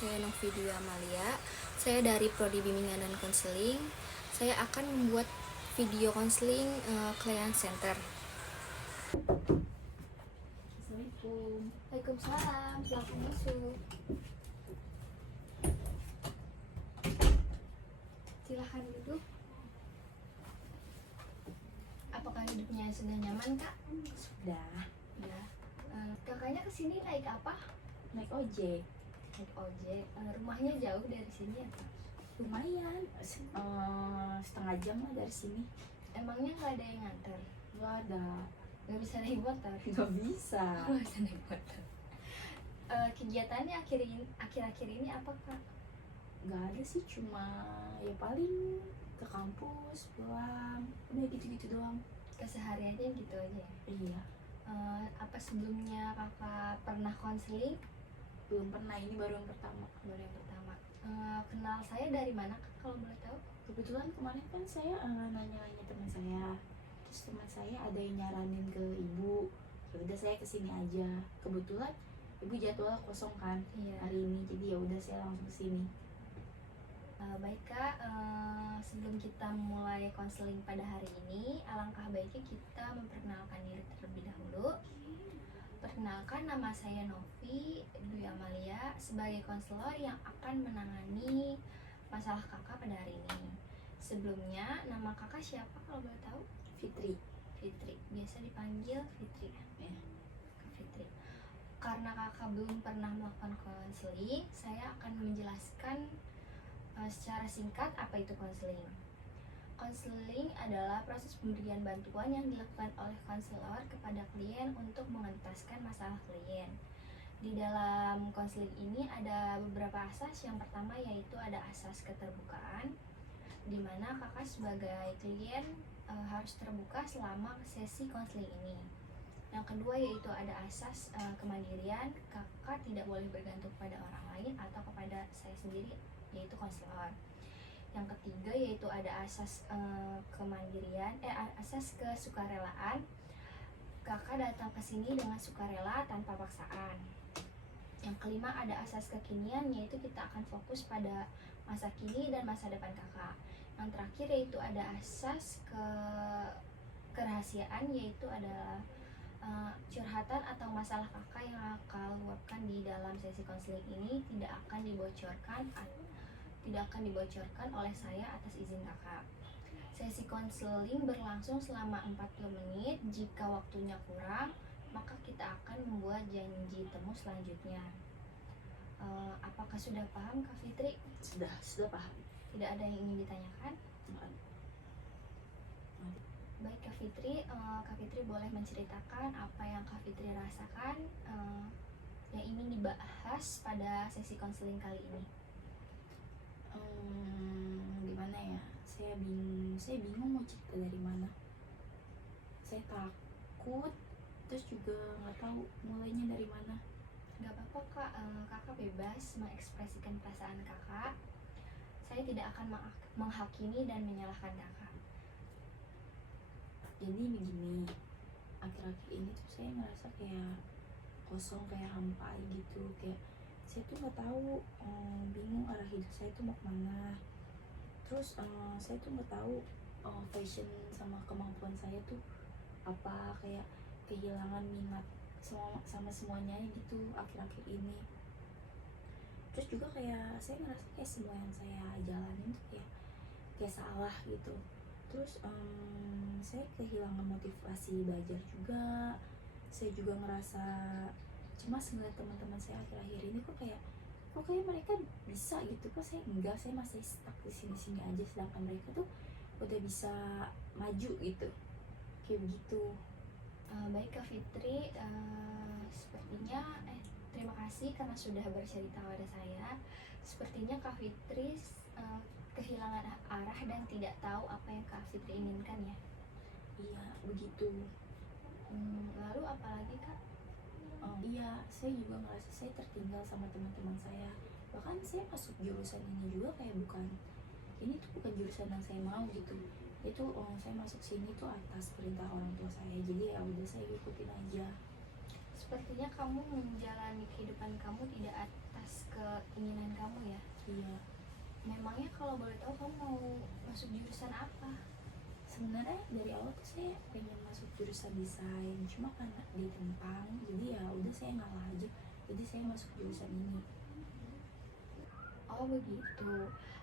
saya Novi Dwi Amalia. Saya dari Prodi Bimbingan dan Konseling. Saya akan membuat video konseling client center. Assalamualaikum. Waalaikumsalam, silakan masuk. Silahkan duduk. Apakah hidupnya sudah nyaman, Kak? Sudah. Ya. Kakaknya kesini naik apa? Naik ojek. Naik ojek. Rumahnya jauh dari sini ya, Kak? Lumayan. Setengah jam lah dari sini. Emangnya nggak ada yang nganter? Gak ada. Nggak bisa naik motor? Gak bisa. Nggak bisa naik motor. Kegiatannya akhir-akhir ini apa, Kak? Gak ada sih, cuma ya paling ke kampus, pulang. Udah gitu-gitu doang. Kesehariannya gitu aja ya? Iya. Apa sebelumnya kakak pernah konseling? Belum pernah, ini baru yang pertama. Baru yang pertama. Kenal saya dari mana, Kak, kalau boleh tahu? Kebetulan kemarin kan saya nanya-nanya teman saya. Terus teman saya ada yang nyaranin ke ibu. Ya udah saya kesini aja. Kebetulan ibu jadwal kosong kan Iya. hari ini, jadi ya udah saya langsung kesini. Baik, Kak, sebelum kita mulai konseling pada hari ini, alangkah baiknya kita memperkenalkan diri terlebih dahulu. Perkenalkan, nama saya Novi Dwi Amalia sebagai konselor yang akan menangani masalah kakak pada hari ini. Sebelumnya, nama kakak siapa kalau boleh tahu? Fitri. Fitri, biasa dipanggil Fitri. Ya. Kak Fitri. Karena kakak belum pernah melakukan konseling, saya akan menjelaskan secara singkat apa itu konseling. Konseling adalah proses pemberian bantuan yang dilakukan oleh konselor kepada klien untuk mengentaskan masalah klien. Di dalam konseling ini ada beberapa asas. Yang pertama yaitu ada asas keterbukaan, di mana kakak sebagai klien harus terbuka selama sesi konseling ini. Yang kedua yaitu ada asas kemandirian, kakak tidak boleh bergantung pada orang lain atau kepada saya sendiri, yaitu konselor. Yang ketiga yaitu ada asas kemandirian, asas kesukarelaan. Kakak datang ke sini dengan sukarela tanpa paksaan. Yang kelima ada asas kekinian, yaitu kita akan fokus pada masa kini dan masa depan kakak. Yang terakhir yaitu ada asas kerahasiaan, yaitu adalah curhatan atau masalah kakak yang akan luapkan di dalam sesi konseling ini tidak akan dibocorkan oleh saya atas izin kakak. Sesi konseling berlangsung selama 40 menit. Jika waktunya kurang, maka kita akan membuat janji temu selanjutnya. Apakah sudah paham, Kak Fitri? Sudah paham. Tidak ada yang ingin ditanyakan? Baik, Kak Fitri boleh menceritakan apa yang Kak Fitri rasakan yang ingin dibahas pada sesi konseling kali ini. Gimana ya? Saya bingung mau cerita dari mana. Saya takut, terus juga nggak tahu mulainya dari mana. Gak apa-apa, Kak, kakak bebas mengekspresikan perasaan kakak. Saya tidak akan menghakimi dan menyalahkan kakak. Jadi begini, akhir-akhir ini tuh saya ngerasa kayak kosong, kayak hampa gitu. Kayak saya tuh nggak tahu, bingung arah hidup saya tuh mau kemana. Terus saya tuh nggak tahu passion sama kemampuan saya tuh apa, kayak kehilangan minat sama semuanya gitu akhir-akhir ini. Terus juga kayak saya ngerasa kayak semua yang saya jalanin tuh kayak salah gitu. Terus saya kehilangan motivasi belajar juga. Saya juga ngerasa cemas ngeliat teman-teman saya akhir-akhir ini kok kayak mereka bisa gitu, kok saya enggak, saya masih stuck di sini-sini aja, sedangkan mereka tuh udah bisa maju gitu, kayak begitu. Baik, Kak Fitri, sepertinya terima kasih karena sudah bercerita pada saya. Sepertinya Kak Fitri kehilangan arah dan tidak tahu apa yang Kak Fitri inginkan ya. Iya, begitu. Lalu apalagi, Kak? Iya, saya juga ngerasa saya tertinggal sama teman-teman saya. Bahkan saya masuk jurusan ini juga kayak ini tuh bukan jurusan yang saya mau gitu. Itu saya masuk sini tuh atas perintah orang tua saya, jadi ya udah saya ikutin aja. Sepertinya kamu menjalani kehidupan kamu tidak atas keinginan kamu ya. Iya, Memangnya kalau boleh tahu kamu mau masuk jurusan apa? sebenarnya dari awal tuh saya pengen masuk jurusan desain, cuma karena ditentang jadi ya udah saya ngalah aja, jadi saya masuk jurusan ini. Oh begitu.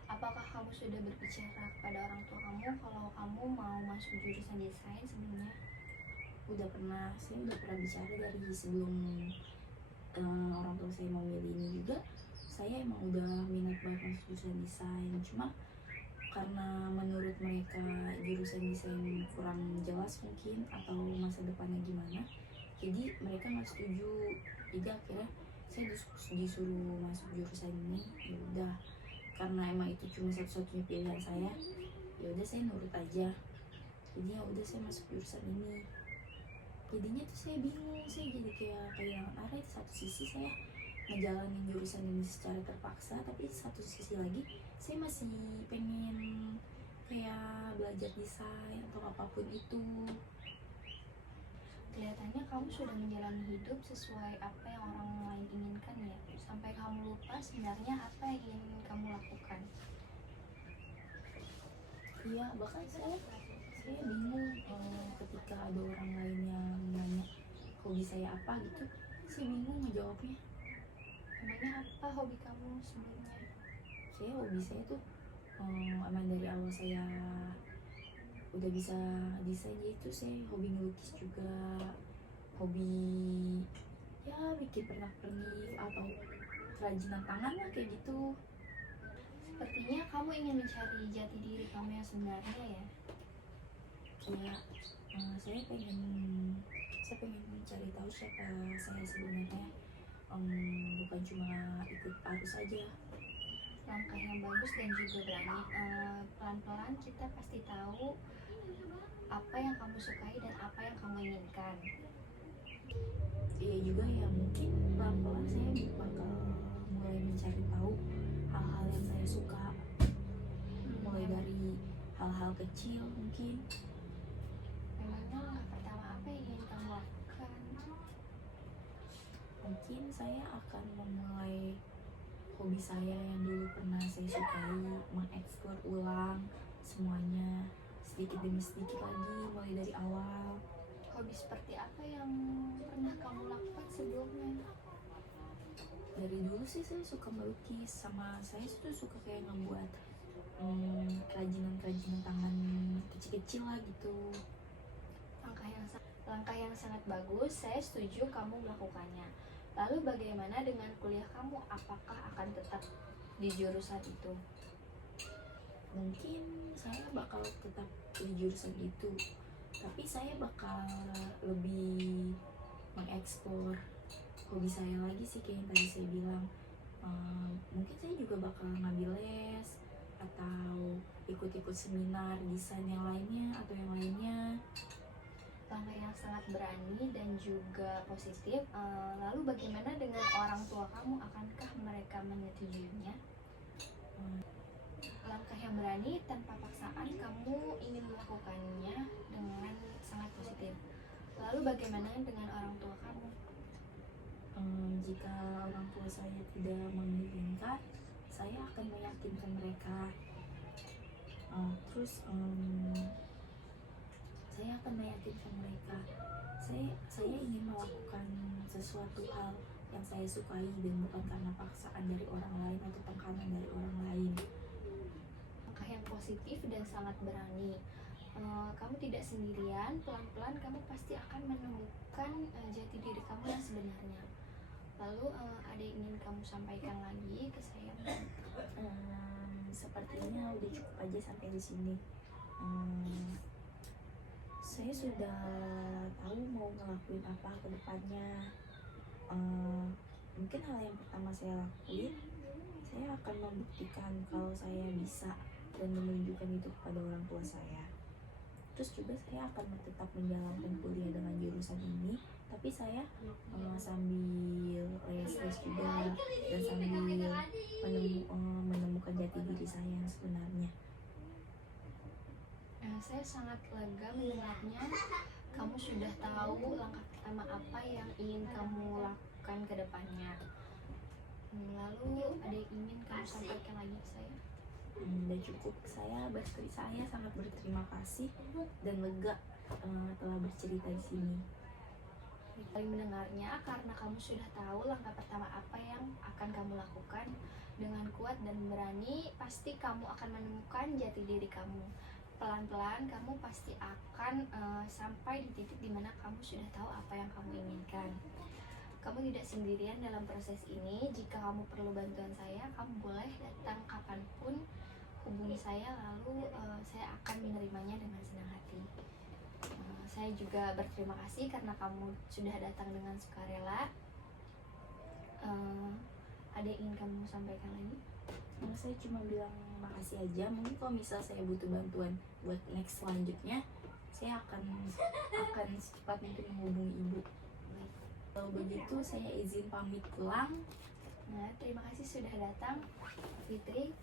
Apakah kamu sudah berbicara kepada orang tua kamu kalau kamu mau masuk jurusan desain sebelumnya? Saya udah pernah bicara dari sebelum orang tua saya mau milih ini juga. Saya emang udah minat banget masuk jurusan desain, cuma karena menurut mereka jurusan desain kurang jelas mungkin atau masa depannya gimana, jadi mereka nggak setuju. Jadi akhirnya saya disuruh masuk jurusan ini. Ya udah, karena emang itu cuma satu-satunya pilihan saya, ya udah saya nurut aja. Jadi ya udah saya masuk jurusan ini. Jadinya tuh saya bingung, saya jadi kayak kehilangan arah. Di satu sisi saya ngejalanin jurusan ini secara terpaksa, tapi satu sisi lagi saya masih pengen kayak belajar desain atau apapun itu. Kelihatannya kamu sudah menjalani hidup sesuai apa yang orang lain inginkan ya. Sampai kamu lupa sebenarnya apa yang ingin kamu lakukan. Iya, bahkan saya bingung ketika ada orang lain yang nanya hobi saya apa gitu, saya bingung ngejawabnya. Emangnya apa hobi kamu sebelumnya? Hobi saya tuh emang dari awal saya udah bisa desain, yaitu saya hobi ngelukis juga, hobi ya bikin pernak-pernik atau kerajinan tangan lah kayak gitu. Sepertinya kamu ingin mencari jati diri kamu yang sebenarnya ya. Iya, saya pengen mencari tahu siapa saya sebenarnya, bukan cuma ikut arus aja. Langkah yang bagus dan juga berani. Pelan-pelan kita pasti tahu apa yang kamu sukai dan apa yang kamu inginkan. Iya juga ya, mungkin pelan-pelan saya bakal mulai mencari tahu hal-hal yang saya suka, mulai dari hal-hal kecil mungkin. Memangnya langkah pertama apa yang ingin kamu lakukan? Mungkin saya akan memulai hobi saya yang dulu pernah saya sukai, mengeksplor ulang semuanya sedikit demi sedikit lagi, mulai dari awal. Hobi seperti apa yang pernah kamu lakukan sebelumnya? Dari dulu sih saya suka melukis, sama saya tuh suka kayak ngebuat kerajinan tangan kecil-kecil lah gitu. Langkah yang sangat bagus, saya setuju kamu melakukannya. Lalu bagaimana dengan kuliah kamu? Apakah akan tetap di jurusan itu? Mungkin saya bakal tetap di jurusan itu, tapi saya bakal lebih mengeksplor hobi saya lagi sih, kayak yang tadi saya bilang. Mungkin saya juga bakal ngambil les atau ikut-ikut seminar desain yang lainnya atau yang lainnya. Langkah yang sangat berani dan juga positif. Lalu bagaimana dengan orang tua kamu? Akankah mereka menyetujuinya? Langkah yang berani tanpa paksaan, kamu ingin melakukannya dengan sangat positif. Lalu bagaimana dengan orang tua kamu? Jika orang tua saya tidak mengizinkan, saya akan meyakinkan mereka. Terus saya akan meyakinkan mereka, saya ingin melakukan sesuatu hal yang saya sukai dan bukan karena paksaan dari orang lain atau tekanan dari orang lain. Langkah yang positif dan sangat berani. Kamu tidak sendirian, pelan-pelan kamu pasti akan menemukan jati diri kamu yang sebenarnya. Lalu ada yang ingin kamu sampaikan lagi ke saya? Sepertinya udah cukup aja sampai di sini. Saya sudah tahu mau ngelakuin apa ke depannya. Mungkin hal yang pertama saya lakuin, saya akan membuktikan kalau saya bisa dan menunjukkan itu kepada orang tua saya. Terus juga saya akan tetap menjalankan kuliah dengan jurusan ini, tapi saya sambil les juga dan sambil menemukan jati diri saya yang sebenarnya. Saya sangat lega mendengarnya kamu sudah tahu langkah pertama apa yang ingin kamu lakukan ke depannya. Lalu ada yang ingin kamu sampaikan lagi ke saya? Udah cukup, saya sangat berterima kasih dan lega telah bercerita di sini. Paling mendengarnya karena kamu sudah tahu langkah pertama apa yang akan kamu lakukan. Dengan kuat dan berani, pasti kamu akan menemukan jati diri kamu. Pelan-pelan kamu pasti akan sampai di titik dimana kamu sudah tahu apa yang kamu inginkan. Kamu tidak sendirian dalam proses ini. Jika kamu perlu bantuan saya, kamu boleh datang kapanpun, hubungi saya, lalu saya akan menerimanya dengan senang hati. Saya juga berterima kasih karena kamu sudah datang dengan sukarela. Ada yang ingin kamu sampaikan lagi? Saya cuma bilang makasih aja. Mungkin kalau misal saya butuh bantuan buat next selanjutnya, saya akan secepat mungkin menghubungi ibu. Kalau begitu saya izin pamit pulang. Nah, terima kasih sudah datang, Fitri.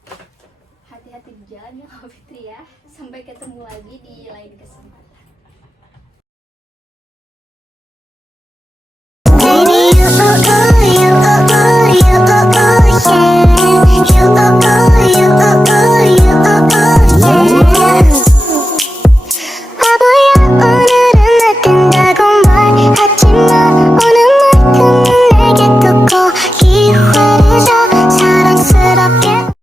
Hati-hati di jalan ya, Kak Fitri ya. Sampai ketemu lagi di lain kesempatan.